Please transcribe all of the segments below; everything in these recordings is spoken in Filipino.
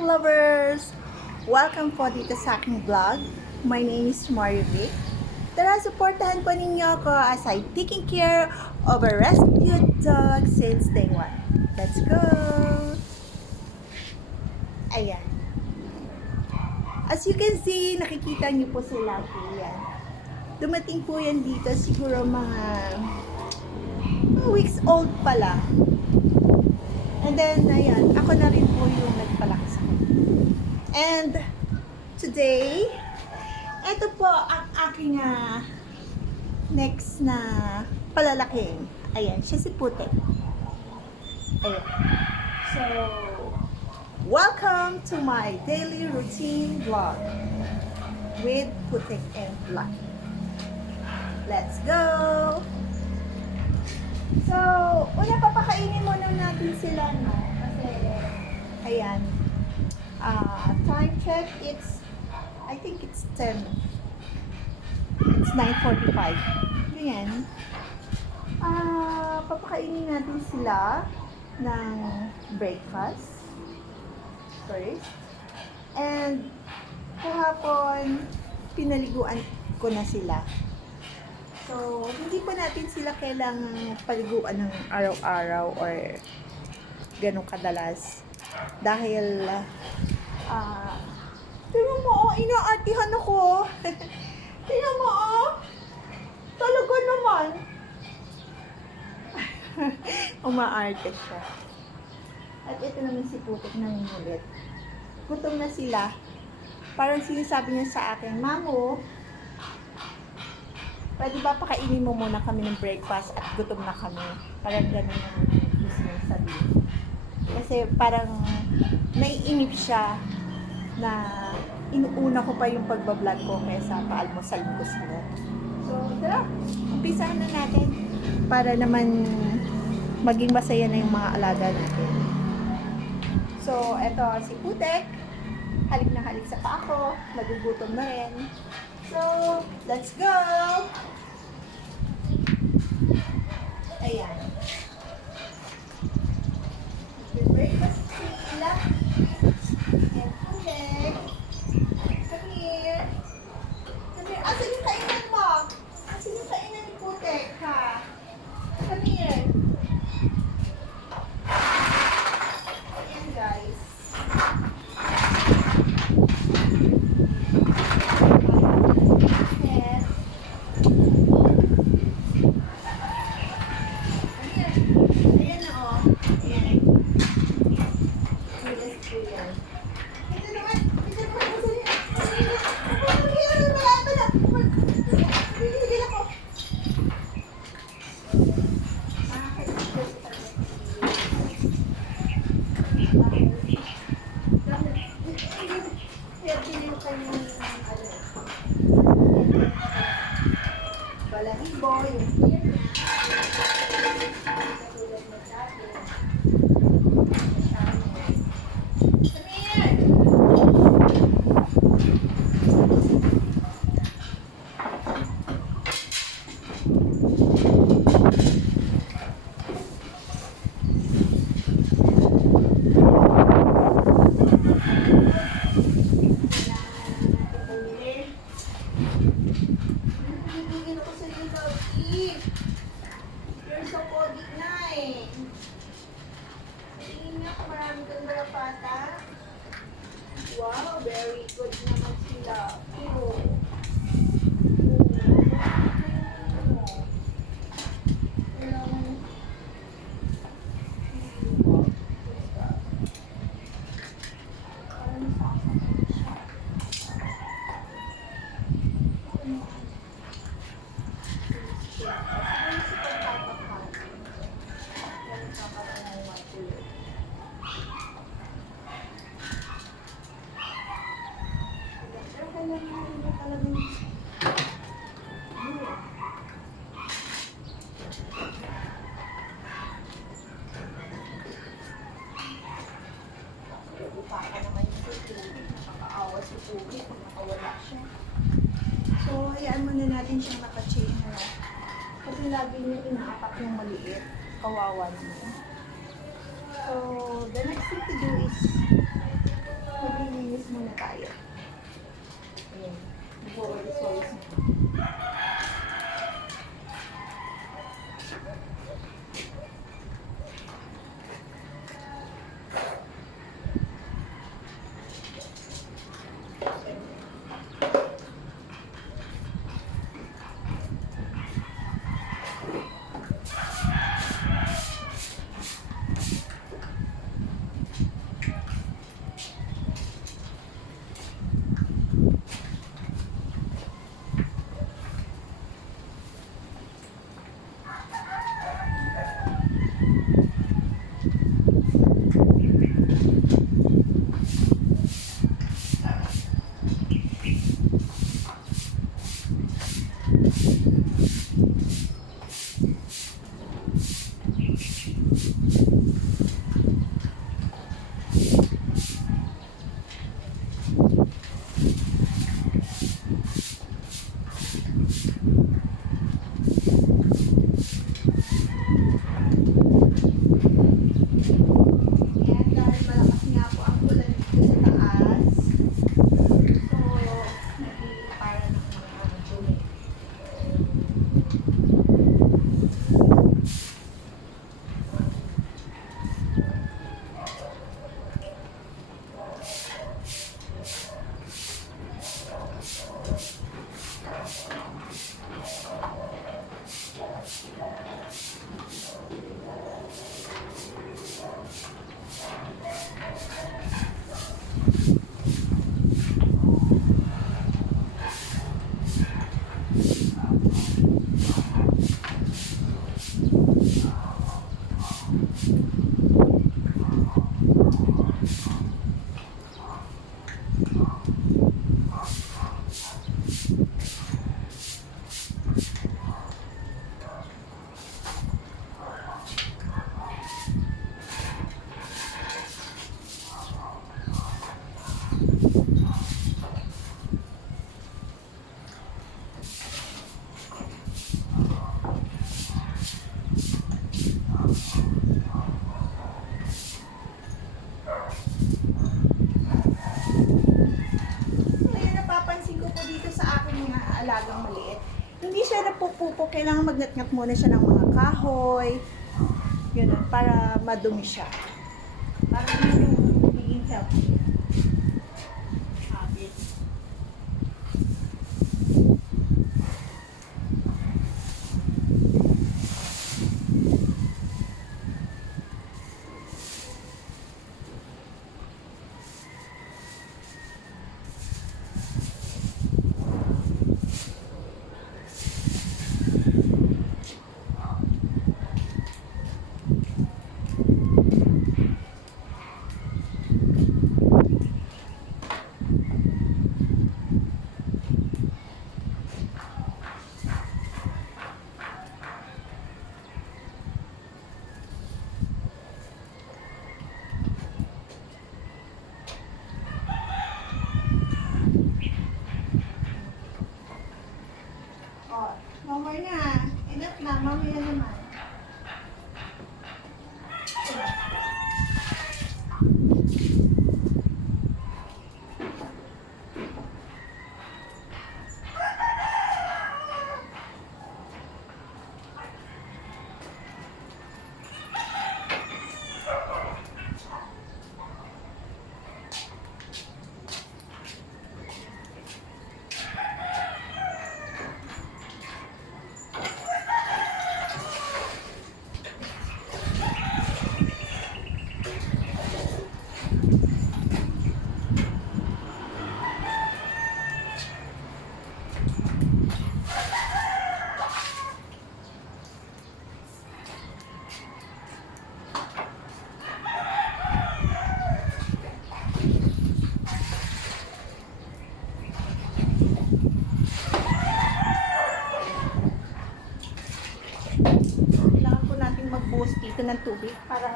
pet lovers! Welcome po dito sa aking vlog. My name is Mario Vic. Tara, supportahan po ninyo ako as I'm taking care of a rescued dog since day one. Let's go! Ayan. As you can see, nakikita niyo po sila po yan. Dumating po yan dito siguro mga weeks old pa lang. And then, ayan, ako na rin po yung nagpalaki sa kanya. And, today, ito po ang aking next na palalaking. Ayan, siya si Putek. Ayan. So, welcome to my daily routine vlog with Putek and Lucky. Let's go! So, una papakainin muna natin sila, no? Kasi, ayan, time check, I think it's 10. It's 9:45. Ganyan. Papakainin natin sila ng breakfast first. And, kahapon, pinaliguan ko na sila. So, hindi pa natin sila kailangang paliguan ng araw-araw or ganun kadalas. Dahil, tingnan mo, inaartihan ako. Tingnan mo, talaga naman. Umaarte siya. At ito naman si Putik nangingulit. Gutom na sila. Parang sinasabi niya sa akin, Mamo, pwede ba pakainin mo muna kami ng breakfast at gutom na kami? Parang ganun yung gusto niya sabihin. Kasi parang naiinip siya na inuuna ko pa yung pagbablog ko kaysa paalmusal ko sila. So, tara, umpisahan na natin para naman maging masaya na yung mga alaga natin. So, eto si Putek. Halik na halik sa paa ko. Nagugutom na rin. So, let's go! Ayan. Breakfast sila. And Putek. Come here. Come here. Asan yung kainan mo? Asan yung kainan ni Putek, ha? Come here. Ayan, guys. Balahibo, yung beer na. Katulad mo dati. Come here! You're so pogi na eh. Tingin nga kung marami kang garapata. Wow, very good naman sila. Baka naman yung tutulog. Nakakaawa si Putik kung nakawala siya. So, hayaan muna natin siyang naka-chain na. Kasi lagi niya inaapak yung maliit. Kawawa naman. So, the next thing to do is Ayan, dahil malakas nga po ang ulan dito sa taas. So, nag-iipara ng mga dumi. So, ayan, napapansin ko po dito sa aking mga alagang maliit. Hindi siya napupupo, kailangan magnat-ngat muna siya ng mga kahoy. Ganun, para madumi siya. Para yun yung magiging healthy habit. Oh, no more na. Enough na, mamaya naman. Kailangan po natin mag-boost dito ng tubig para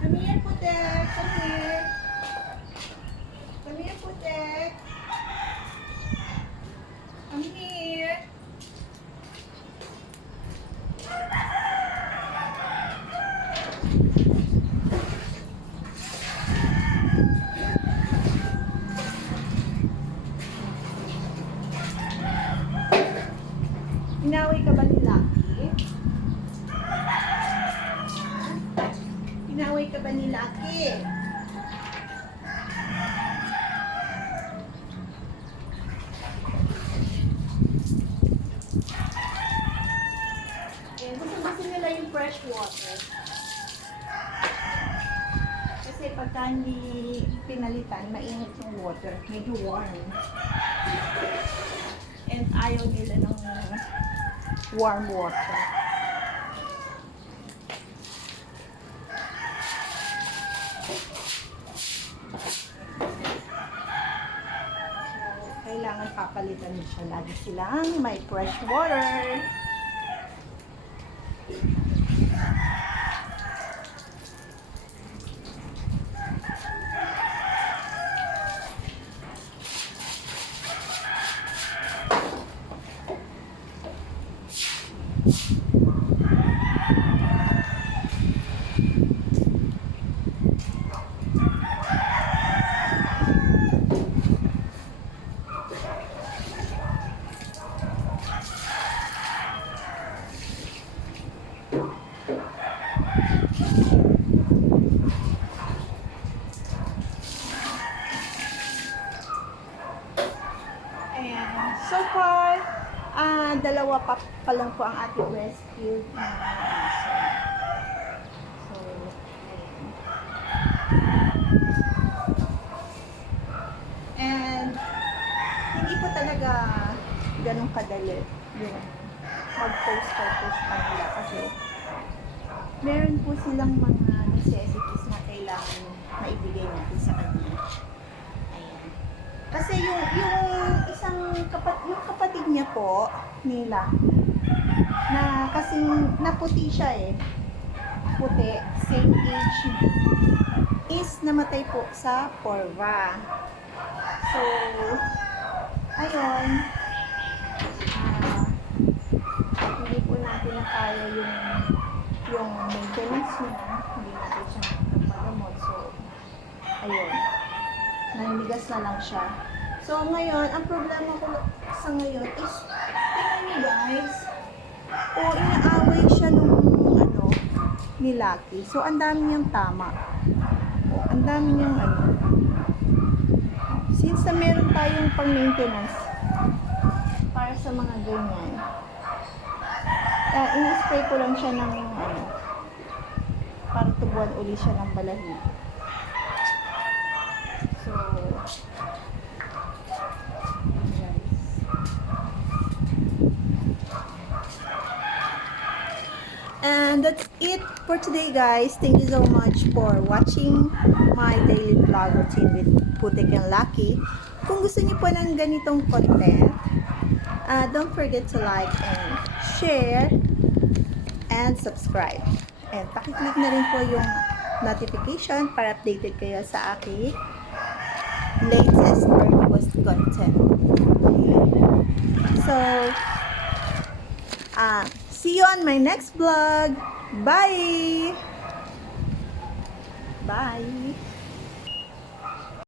Come here, Putek. Come here. Come here, Putek. Come here. Inaway ka ba ni Lucky? Inaway ka ba ni Lucky? Eh, gusto nila yung fresh water. Kasi pagka hindi pinalitan, mainit yung water. Medyo warm. And ayaw nila ng warm water. papalitan mo siya. Lagi silang may fresh water. Ayan. So far, dalawa pa lang po ang ating rescue. So, ayan. And, hindi po talaga ganun kadali yung mag-post-post pa nila kasi meron po silang mga necessities na kailangan maibigay natin sa kanila. Ayan. Kasi yung isang yung kapatid niya po nila na kasing naputi siya puti, same age niya, is namatay po sa porva. So, ayun, hindi po natin na kaya yung maintenance niya, hindi natin siya nagpapagamot. So, ayun, naninigas na lang siya. So, ngayon, ang problema ko sa ngayon is, tingnan niyo guys, inaaway siya nung, ni Lucky. So, ang dami niyang tama. Ang dami niyang, since na meron tayong pang-maintenance para sa mga ganyan, in-spray ko lang siya ng, para tubuan uli siya ng balahibo. So, and that's it for today, guys. Thank you so much for watching my daily vlog routine with Putik and Lucky. Kung gusto niyo po ng ganitong content, don't forget to like and share and subscribe. And pakiclick na rin po yung notification para updated kayo sa aking latest or newest content. So, see you on my next vlog. Bye! Bye!